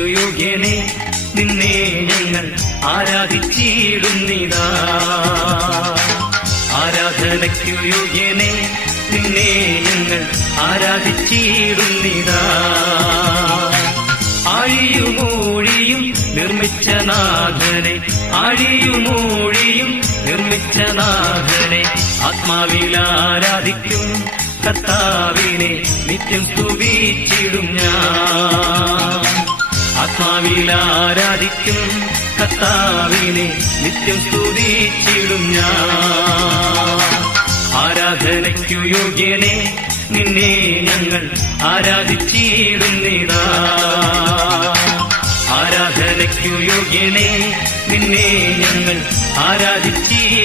യോഗ്യനെ നിന്നെ ഞങ്ങൾ ആരാധിച്ചിടുന്നിതാ. ആരാധനയ്ക്കു യോഗ്യനെ നിന്നെ ഞങ്ങൾ ആരാധിച്ചിടുന്നിതാ. ആഴിയുമൂഴിയും നിർമ്മിച്ച നാഥനെ ആഴിയുമൂഴിയും നിർമ്മിച്ച നാഥനെ ആത്മാവിൽ ആരാധിക്കും കർത്താവിനെ നിത്യം സ്തുതിച്ചിടും ഞാൻ. ആരാധിക്കും കർത്താവിനെ നിത്യം സ്തുതിച്ചിടും ഞാൻ. ആരാധനയ്ക്കു യോഗ്യനെ നിന്നെ ഞങ്ങൾ ആരാധിച്ചിടുന്നിതാ. ആരാധനയ്ക്കു യോഗ്യനെ നിന്നെ ഞങ്ങൾ ആരാധിച്ചിടുന്നിതാ